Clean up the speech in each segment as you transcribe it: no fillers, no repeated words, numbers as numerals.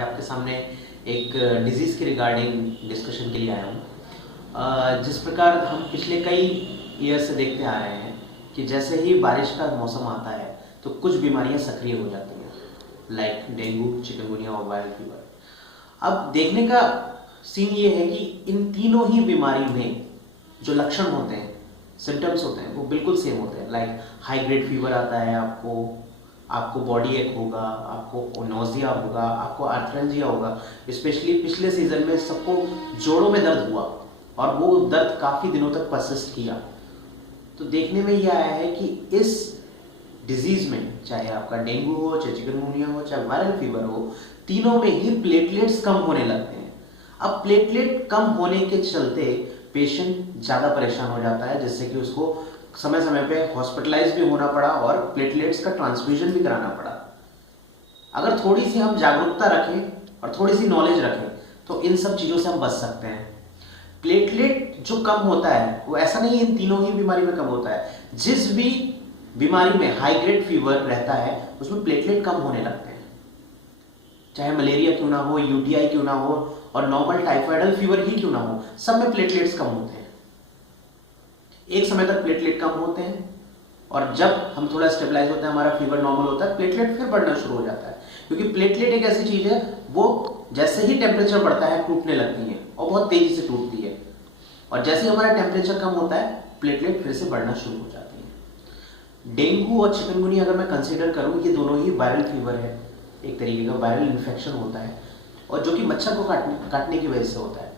आज आपके सामने एक डिजीज़ के रिगार्डिंग डिस्कशन के लिए आया हूँ। जिस प्रकार हम पिछले कई ईयर से देखते आ रहे हैं कि जैसे ही बारिश का मौसम आता है तो कुछ बीमारियां सक्रिय हो जाती हैं, लाइक डेंगू, चिकनगुनिया और वायरल फीवर। अब देखने का सीन ये है कि इन तीनों ही बीमारी में जो लक्षण होते हैं, सिम्टम्स होते हैं, वो बिल्कुल सेम होते हैं। लाइक हाई ग्रेड फीवर आता है, आपको बॉडी एक होगा, आपको नोजिया होगा, आपको आर्थरेल्जिया होगा। स्पेशली पिछले सीजन में सबको जोड़ों में दर्द हुआ और वो दर्द काफ़ी दिनों तक परसिस्ट किया। तो देखने में ये आया है कि इस डिजीज में, चाहे आपका डेंगू हो, चाहे चिकनगुनिया हो, चाहे वायरल फीवर हो, तीनों में ही प्लेटलेट्स कम होने लगते हैं। अब प्लेटलेट कम होने के चलते पेशेंट ज़्यादा परेशान हो जाता है, जिससे कि उसको समय समय पे हॉस्पिटलाइज भी होना पड़ा और प्लेटलेट्स का ट्रांसफ्यूजन भी कराना पड़ा। अगर थोड़ी सी हम जागरूकता रखें और थोड़ी सी नॉलेज रखें तो इन सब चीज़ों से हम बच सकते हैं। प्लेटलेट जो कम होता है वो ऐसा नहीं है इन तीनों ही बीमारी में कम होता है। जिस भी बीमारी में हाई ग्रेड फीवर रहता है उसमें प्लेटलेट कम होने लगते हैं, चाहे मलेरिया क्यों ना हो, यूटीआई क्यों ना हो और नॉर्मल टाइफाइडल फीवर ही क्यों ना हो, सब में प्लेटलेट्स कम होते हैं। एक समय तक प्लेटलेट कम होते हैं और जब हम थोड़ा स्टेबलाइज होते हैं, हमारा फीवर नॉर्मल होता है, प्लेटलेट फिर बढ़ना शुरू हो जाता है। क्योंकि प्लेटलेट एक ऐसी चीज है, वो जैसे ही टेम्परेचर बढ़ता है टूटने लगती है और बहुत तेजी से टूटती है, और जैसे ही हमारा टेम्परेचर कम होता है प्लेटलेट फिर से बढ़ना शुरू हो जाती है। डेंगू और चिकनगुनिया अगर मैं कंसीडर करूं, ये दोनों ही वायरल फीवर है, एक तरीके का वायरल इन्फेक्शन होता है और जो कि मच्छर को काटने की वजह से होता है।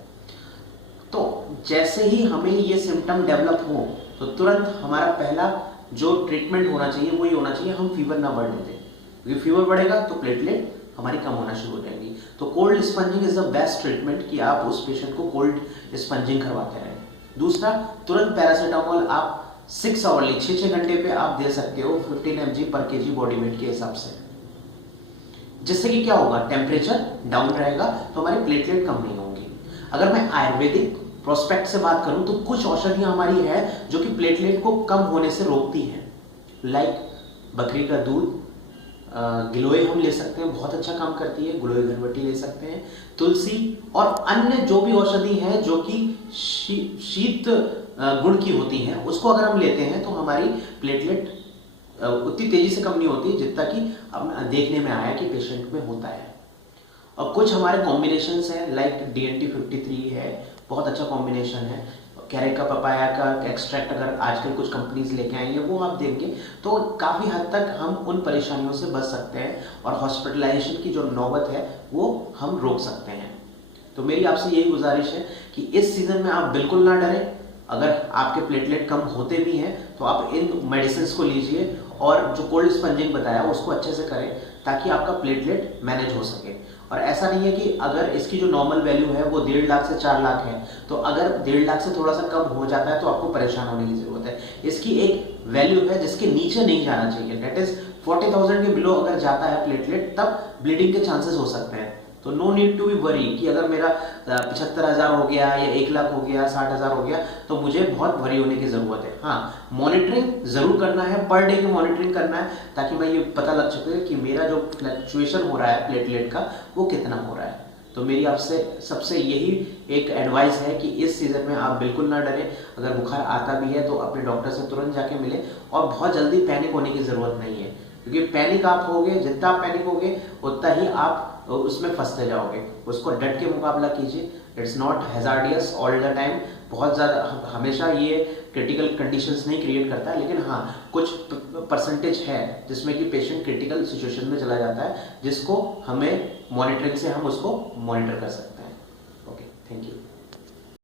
तो जैसे ही हमें ये सिम्टम डेवलप हो तो तुरंत हमारा पहला जो ट्रीटमेंट होना चाहिए वो ये होना चाहिए, हम फीवर ना बढ़ने दें, क्योंकि फीवर बढ़ेगा तो प्लेटलेट हमारी कम होना शुरू हो जाएगी। तो cold spongin is the best treatment कि आप उस पेशेंट को कोल्ड स्पंजिंग करवाते रहें। दूसरा, तुरंत पैरासीटामोल आप 6 आवरली 6 घंटे पे आप दे सकते हो 15 mg पर केजी बॉडी वेट के हिसाब से, जिससे कि क्या होगा, टेम्परेचर डाउन रहेगा तो हमारे प्लेटलेट कम नहीं होंगी। अगर मैं आयुर्वेदिक प्रोस्पेक्ट से बात करूं तो कुछ औषधियां हमारी है जो कि प्लेटलेट को कम होने से रोकती हैं, लाइक बकरी का दूध, गिलोय हम ले सकते हैं, बहुत अच्छा काम करती है, गिलोय घरबटी ले सकते हैं, तुलसी और अन्य जो भी औषधि हैं जो कि शीत गुण की होती हैं, उसको अगर हम लेते हैं तो हमारी प्लेटलेट उतनी तेजी से कम नहीं होती जितना कि अब देखने में आया कि पेशेंट में होता है। और कुछ हमारे कॉम्बिनेशंस हैं, लाइक DNT53 है, बहुत अच्छा कॉम्बिनेशन है, कैरेका पपाया का एक्सट्रैक्ट अगर आजकल कुछ कंपनीज लेके आई हैं वो आप देंगे तो काफ़ी हद तक हम उन परेशानियों से बच सकते हैं और हॉस्पिटलाइजेशन की जो नौबत है वो हम रोक सकते हैं। तो मेरी आपसे यही गुजारिश है कि इस सीजन में आप बिल्कुल ना डरें। अगर आपके प्लेटलेट कम होते भी हैं तो आप इन मेडिसिन को लीजिए और जो कोल्ड स्पंजिंग बताया उसको अच्छे से करें ताकि आपका प्लेटलेट मैनेज हो सके। और ऐसा नहीं है कि अगर इसकी जो नॉर्मल वैल्यू है वो 1.5 लाख से 4 लाख है तो अगर 1.5 लाख से थोड़ा सा कम हो जाता है तो आपको परेशान होने की जरूरत है। इसकी एक वैल्यू है जिसके नीचे नहीं जाना चाहिए, दैट इज 40,000 के बिलो अगर जाता है प्लेटलेट तब ब्लीडिंग के चांसेस हो सकते हैं। तो no need to be worry कि अगर मेरा 75,000 हो गया या 1 लाख हो गया, 60,000 हो गया तो मुझे बहुत वरी होने की जरूरत है। हाँ, मॉनिटरिंग जरूर करना है, पर डे की मॉनिटरिंग करना है ताकि मैं ये पता लग सके कि मेरा जो फ्लक्चुएशन हो रहा है प्लेटलेट का वो कितना हो रहा है। तो मेरी आपसे सबसे यही एक एडवाइस है कि इस सीजन में आप बिल्कुल ना डरें। अगर बुखार आता भी है तो अपने डॉक्टर से तुरंत जाके मिले और बहुत जल्दी पैनिक होने की जरूरत नहीं है, क्योंकि पैनिक आप होगे, जितना आप पैनिक होगे उतना ही आप उसमें फंसते जाओगे। उसको डट के मुकाबला कीजिए, it's not hazardous all the time, बहुत ज़्यादा हमेशा ये क्रिटिकल कंडीशंस नहीं क्रिएट करता है, लेकिन हाँ कुछ परसेंटेज है जिसमें कि पेशेंट क्रिटिकल सिचुएशन में चला जाता है, जिसको हमें मॉनिटरिंग से हम उसको मॉनिटर कर सकते हैं। Okay, thank you.